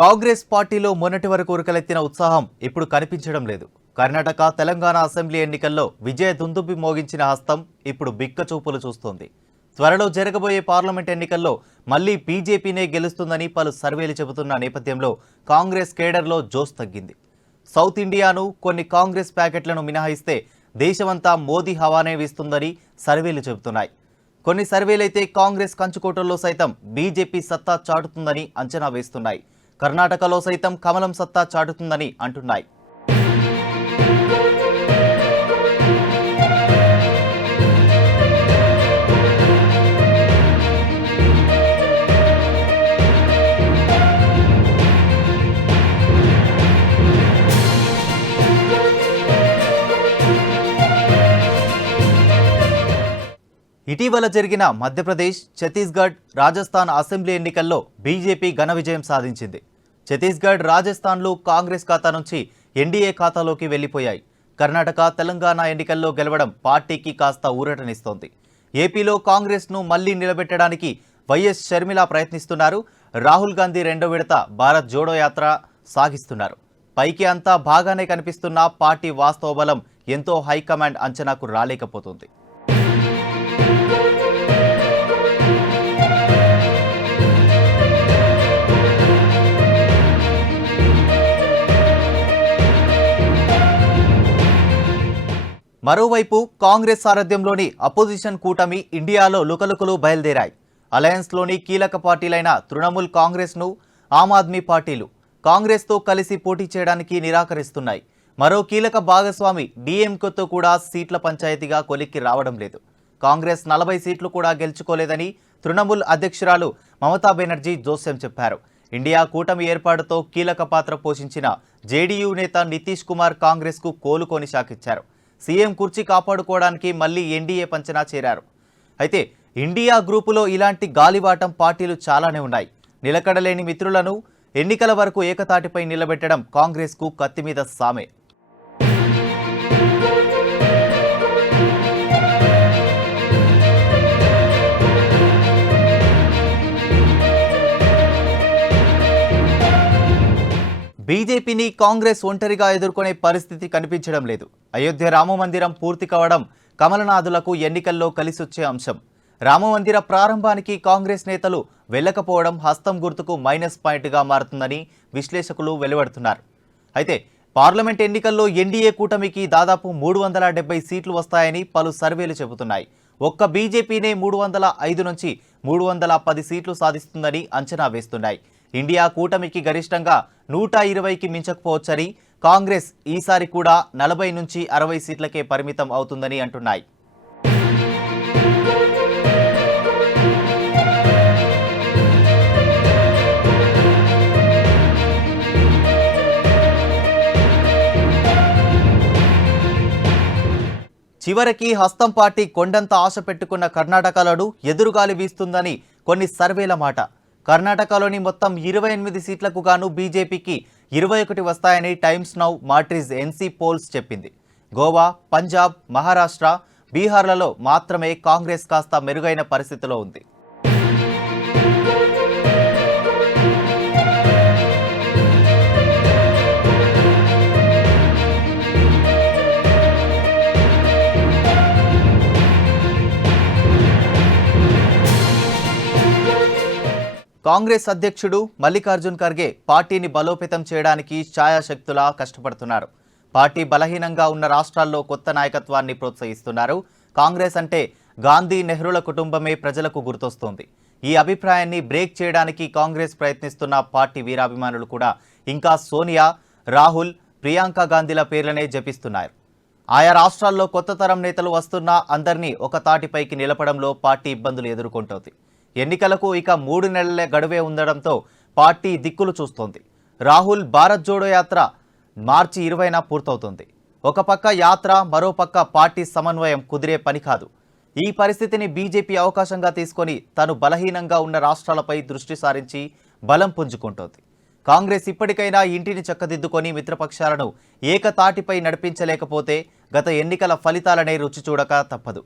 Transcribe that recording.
కాంగ్రెస్ పార్టీలో మొన్నటి వరకు ఉరకలెత్తిన ఉత్సాహం ఇప్పుడు కనిపించడం లేదు. కర్ణాటక, తెలంగాణ అసెంబ్లీ ఎన్నికల్లో విజయ దుందుబి మోగించిన హస్తం ఇప్పుడు బిక్కచూపులు చూస్తోంది. త్వరలో జరగబోయే పార్లమెంట్ ఎన్నికల్లో మళ్లీ బీజేపీనే గెలుస్తుందని పలు సర్వేలు చెబుతున్న నేపథ్యంలో కాంగ్రెస్ కేడర్లో జోష్ తగ్గింది. సౌత్ ఇండియాను, కొన్ని కాంగ్రెస్ ప్యాకెట్లను మినహాయిస్తే దేశమంతా మోదీ హవానే వీస్తుందని సర్వేలు చెబుతున్నాయి. కొన్ని సర్వేలైతే కాంగ్రెస్ కంచుకోటల్లో సైతం బీజేపీ సత్తా చాటుతుందని అంచనా వేస్తున్నాయి. కర్ణాటకలో సైతం కమలం సత్తా చాటుతుందని అంటున్నాయి. ఇటీవల జరిగిన మధ్యప్రదేశ్, ఛత్తీస్గఢ్, రాజస్థాన్ అసెంబ్లీ ఎన్నికల్లో బీజేపీ ఘన విజయం సాధించింది. ఛత్తీస్గఢ్, రాజస్థాన్లు కాంగ్రెస్ ఖాతా నుంచి ఎన్డీఏ ఖాతాలోకి వెళ్లిపోయాయి. కర్ణాటక, తెలంగాణ ఎన్నికల్లో గెలవడం పార్టీకి కాస్త ఊరటనిస్తోంది. ఏపీలో కాంగ్రెస్ను మళ్లీ నిలబెట్టడానికి వైఎస్ షర్మిల ప్రయత్నిస్తున్నారు. రాహుల్ గాంధీ రెండో విడత భారత్ జోడో యాత్ర సాగిస్తున్నారు. పైకి అంతా బాగానే కనిపిస్తున్న పార్టీ వాస్తవ బలం ఎంతో హైకమాండ్ అంచనాకు రాలేకపోతుంది. మరోవైపు కాంగ్రెస్ సారథ్యంలోని అపోజిషన్ కూటమి ఇండియాలో లుకలుకలు బయలుదేరాయి. అలయన్స్లోని కీలక పార్టీలైన తృణమూల్ కాంగ్రెస్ను, ఆమ్ ఆద్మీ పార్టీలు కాంగ్రెస్తో కలిసి పోటీ చేయడానికి నిరాకరిస్తున్నాయి. మరో కీలక భాగస్వామి డీఎంకేతో కూడా సీట్ల పంచాయతీగా కొలిక్కి రావడం లేదు. కాంగ్రెస్ 40 సీట్లు కూడా గెలుచుకోలేదని తృణమూల్ అధ్యక్షురాలు మమతా బెనర్జీ జోస్యం చెప్పారు. ఇండియా కూటమి ఏర్పాటుతో కీలక పాత్ర పోషించిన జేడీయూ నేత నితీష్ కుమార్ కాంగ్రెస్కు కోలుకొని షాకిచ్చారు. సీఎం కుర్చీ కాపాడుకోవడానికి మళ్లీ ఎన్డీఏ పంచనా చేరారు. అయితే ఇండియా గ్రూపులో ఇలాంటి గాలివాటం పార్టీలు చాలానే ఉన్నాయి. నిలకడలేని మిత్రులను ఎన్నికల వరకు ఏకతాటిపై నిలబెట్టడం కాంగ్రెస్కు కత్తిమీద సామే. బీజేపీని కాంగ్రెస్ ఒంటరిగా ఎదుర్కొనే పరిస్థితి కనిపించడం లేదు. అయోధ్య రామమందిరం పూర్తి కావడం కమలనాథులకు ఎన్నికల్లో కలిసొచ్చే అంశం. రామమందిర ప్రారంభానికి కాంగ్రెస్ నేతలు వెళ్లకపోవడం హస్తం గుర్తుకు మైనస్ పాయింట్గా మారుతుందని విశ్లేషకులు వెలువడుతున్నారు. అయితే పార్లమెంట్ ఎన్నికల్లో ఎన్డీఏ కూటమికి దాదాపు 370 సీట్లు వస్తాయని పలు సర్వేలు చెబుతున్నాయి. ఒక్క బీజేపీనే 305 నుంచి 310 సీట్లు సాధిస్తుందని అంచనా వేస్తున్నాయి. ఇండియా కూటమికి గరిష్టంగా 120కి మించకపోవచ్చని, కాంగ్రెస్ ఈసారి కూడా 40 నుంచి 60 సీట్లకే పరిమితం అవుతుందని అంటున్నాయి. చివరికి హస్తం పార్టీ కొండంత ఆశ పెట్టుకున్న కర్ణాటకలోనూ ఎదురుగాలి వీస్తుందని కొన్ని సర్వేల మాట. కర్ణాటకలోని మొత్తం 28 సీట్లకు గాను బీజేపీకి 21 వస్తాయని టైమ్స్ నౌ మాట్రిజ్ ఎన్సీ పోల్స్ చెప్పింది. గోవా, పంజాబ్, మహారాష్ట్ర, బీహార్లలో మాత్రమే కాంగ్రెస్ కాస్త మెరుగైన పరిస్థితిలో ఉంది. కాంగ్రెస్ అధ్యక్షుడు మల్లికార్జున్ ఖర్గే పార్టీని బలోపేతం చేయడానికి ఛాయాశక్తులా కష్టపడుతున్నారు. పార్టీ బలహీనంగా ఉన్న రాష్ట్రాల్లో కొత్త నాయకత్వాన్ని ప్రోత్సహిస్తున్నారు. కాంగ్రెస్ అంటే గాంధీ, నెహ్రూల కుటుంబమే ప్రజలకు గుర్తొస్తోంది. ఈ అభిప్రాయాన్ని బ్రేక్ చేయడానికి కాంగ్రెస్ ప్రయత్నిస్తున్న పార్టీ వీరాభిమానులు కూడా ఇంకా సోనియా, రాహుల్, ప్రియాంక గాంధీల పేర్లనే జపిస్తున్నారు. ఆయా రాష్ట్రాల్లో కొత్త తరం నేతలు వస్తున్నా అందరినీ ఒక తాటిపైకి నిలపడంలో పార్టీ ఇబ్బందులు ఎదుర్కొంటోంది. ఎన్నికలకు ఇక 3 నెలల గడువే ఉండడంతో పార్టీ దిక్కులు చూస్తోంది. రాహుల్ భారత్ జోడో యాత్ర మార్చి 20న పూర్తవుతుంది. ఒక పక్క యాత్ర, మరో పక్క పార్టీ సమన్వయం కుదిరే పని కాదు. ఈ పరిస్థితిని బీజేపీ అవకాశంగా తీసుకొని తను బలహీనంగా ఉన్న రాష్ట్రాలపై దృష్టి సారించి బలం పుంజుకుంటోంది. కాంగ్రెస్ ఇప్పటికైనా ఇంటిని చక్కదిద్దుకొని మిత్రపక్షాలను ఏకతాటిపై నడిపించలేకపోతే గత ఎన్నికల ఫలితాలనే రుచి చూడక తప్పదు.